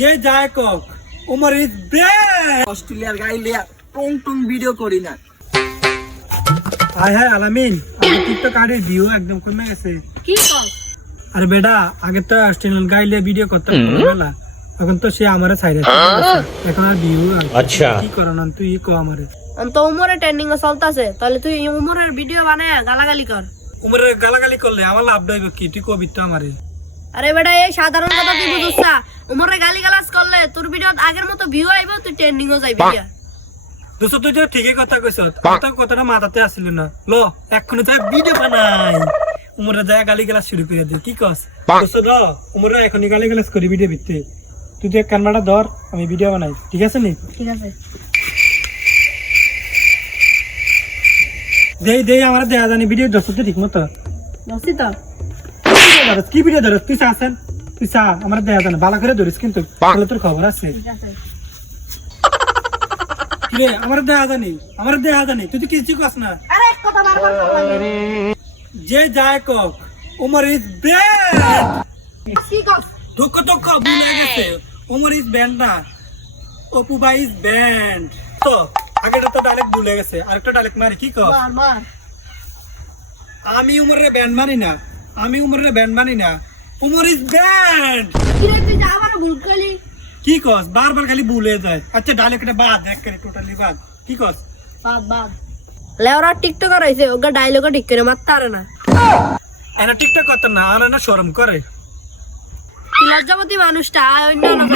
যে যায় cock Umar is bread অস্ট্রেলিয়ার গাইলে টং টং ভিডিও করি না। হায় হায় আলামিন আমি টিকটক আরে ভিউ একদম কমে গেছে। কি কর আরে বেটা আগে তো অস্ট্রেলিয়ান গাইলে ভিডিও এখন তো সে আমারে ছাইরে এখন আর ভিউ আচ্ছা। কি করো না তুই কো আমারে। তো ট্রেন্ডিং চলতেছে তাহলে তুই উমরের ভিডিও বানায় গালাগালি কর। উমরের গালাগালি করলে আমার লাভ দেবে কি তুই কবি তো আমারে। আরে বেটা এই সাধারণ কথা তুই বুঝছ না? উমরে গালি গালাজ করলে তোর ভিডিও আগের মতো ভিউ আইব তুই ট্রেন্ডিং ও যাইবি দোস্ত তুই তো ঠিকই কথা কইছ। কথা কথাটা মাথাতে আসছিল না। ল এক্ষুনি যাই ভিডিও বানাই। উমরে যায় গালি গালাজ শুরু করে দে কি কস? দোস্ত ল উমরে এখনই গালি গালাজ করি ভিডিও ভিত্তি তুই তো ক্যামেরাটা ধর আমি ভিডিও বানাই। ঠিক আছে নি? ঠিক আছে। দেই দেই আমার দেয়া জানি ভিডিও দোস্ত ঠিক মতো। বুঝছি তো। ভিডিও ধরস, কি ভিডিও ধরস? তুই চাচ্ছেন তুই চা আমার দেয়া জানে ভালো করে ধরিস কিন্তু। তাহলে তোর খবর আছে। রে আমার দেয়া জানি আমার দেয়া জানি তুই তো কিছু কস না। আরে এক কথা বারবার কর লাগে। যে যায় কক উমর ইজ ব্যান্ড দুঃখ দুঃখ ভুলে গেছে। উমর ইজ ব্যান্ড না অপু ভাই ইজ ব্যান্ড তো আগেটা তো ডাইরেক্ট ভুলে গেছে আরেকটা ডাইরেক্ট মারি কি কস? মার মার। আমি উমরের ব্যান্ড মানি না। আমি উমরের ব্যান্ড মানি না। উমর ইজ ব্যান্ড কি রে তুই যা আবার ভুল করলি? কি কস? বারবার খালি ভুলে যায়। আচ্ছা ডাইরেক্টটা বাদ এক করে টোটালি বাদ। কি কস? বাদ বাদ। লেওরা টিকটকার হইছে ওগা ডায়লগ ঠিক করে মারতে পারে না। এনা টিকটক করতে না আর না শরম করে। কি লজ্জাবতী মানুষটা আয় অন্য লোক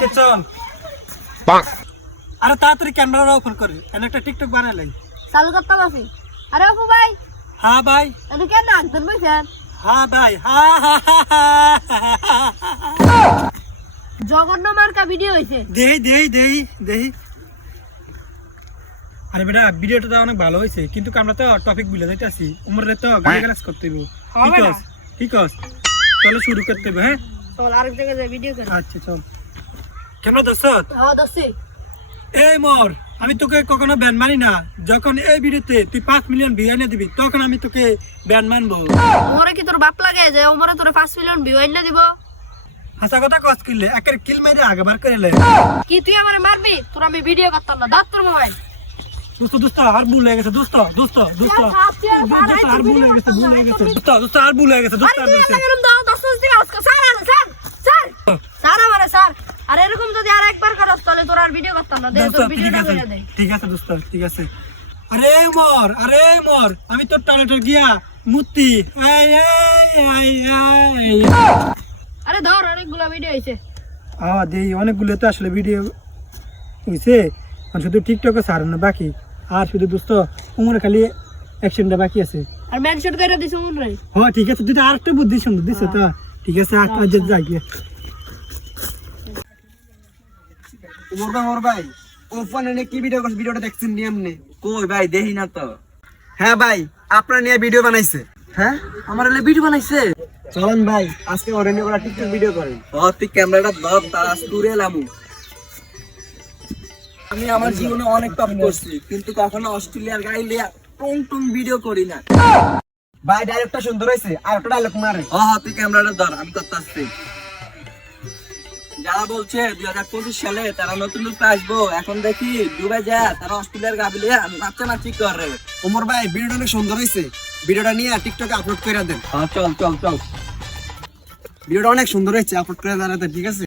তে চল। আরে তাড়াতাড়ি ক্যামেরা ওপেন করে। এনে একটা টিকটক বানালাই চালু করতে পারছি আরে অপু ভাই হ্যাঁ ভাই। এনে কেন একজন বইছেন হ্যাঁ ভাই হ্যাঁ হ্যাঁ, হ্যাঁ। জঘন্য মার্কা ভিডিও হইছে। দেহি দেহি দেহি দেহি আরে বেটা ভিডিওটা তো অনেক ভালো হয়েছে কিন্তু আমরা তো টপিক ভুলে যাইতেছি। উমরে তো গালি গালাজ করতে হইব। কি হবে না। কস? কি কস? চলো শুরু করতে হবে হ্যাঁ? চল আরেক জায়গায় যাই ভিডিও করে। আচ্ছা চল। কেমন দোস্ত হ্যাঁ দোস্তি এই মর। আমি তোকে কখনো ব্যান মানি না। যখন এই ভিডিওতে তুই পাঁচ মিলিয়ন ভিউ এনে দিবি তখন আমি তোকে ব্যান মানবো। ওমরে কি তোর বাপ লাগে যে ওমরে তোর পাঁচ মিলিয়ন ভিউ আইনা দিব? হাসা কথা কস কিনলে একের কিল মেরে আগে বার করে লে। কি তুই আমারে মারবি? তোর আমি ভিডিও করতাম না দাঁত তোর মোবাইল। দোস্ত দোস্ত আর ভুল হয়ে গেছে দোস্ত দোস্ত দোস্ত। ভাব, দোস্ত, আর ভুল হয়ে গেছে ভুল হয়ে গেছে। দোস্ত দোস্ত আর ভুল হয়ে গেছে দোস্ত আর ভুল হয়ে গেছে। দাও দশ দশ দিন আজকে স্যার আরে স্যার স্যার স্যার আমারে স্যার আর এরকম যদি আর একবার করস তাহলে তোর আর ভিডিও করতাম না। ভিডিওটা করে দে। ঠিক আছে দোস্ত ঠিক আছে। আরে মর আরে মর আমি তোর টয়লেটে গিয়া মুতি এই এই এই এই আরে ধর অনেকগুলো ভিডিও হইছে। আ দেই অনেকগুলো তো আসলে ভিডিও হইছে। আর শুধু টিকটকে বাকি। আর শুধু দোস্ত উমরে খালি অ্যাকশনটা বাকি আছে। আর মেনশন করে দিছ মন রে হ্যাঁ ঠিক আছে তুই তো আরেকটা বুদ্ধি সুন্দর দিছে তো। ঠিক আছে আর কাজ যাই গিয়ে। উমর ভাই উমর ভাই ও ফোনে নিয়ে কি ভিডিও করছে? ভিডিওটা দেখছেন নি এমনি? কই ভাই, দেখি না তো। হ্যাঁ ভাই, আপনার নিয়ে ভিডিও বানাইছে। হ্যাঁ? আমার এলে ভিডিও বানাইছে? চলেন ভাই, আজকে ওরে নিয়ে ওরা টিকটক ভিডিও করেন ও, তুই ক্যামেরাটা ধর, তার দূরে এলামু। আমি আমার জীবনে অনেক টপ করছি, কিন্তু কখনো অস্ট্রেলিয়ার গাইলে টং টং ভিডিও করি না। ভাই ডাইরেক্টটা সুন্দর হয়েছে, আর একটা ডায়লগ মারে। ও, তুই ক্যামেরাটা ধর, আমি করতে আসছি যারা বলছে দুই হাজার পঁচিশ সালে তারা নতুন রূপে আসব এখন দেখি ডুবে যায় তারা অস্ট্রেলিয়ার গাবিলে ঠিক করে? ওমর ভাই ভিডিওটা অনেক সুন্দর হয়েছে। ভিডিওটা নিয়ে টিকটকে আপলোড করে দেন। হ্যাঁ চল চল চল। ভিডিওটা অনেক সুন্দর হয়েছে আপলোড করে দেন ঠিক আছে?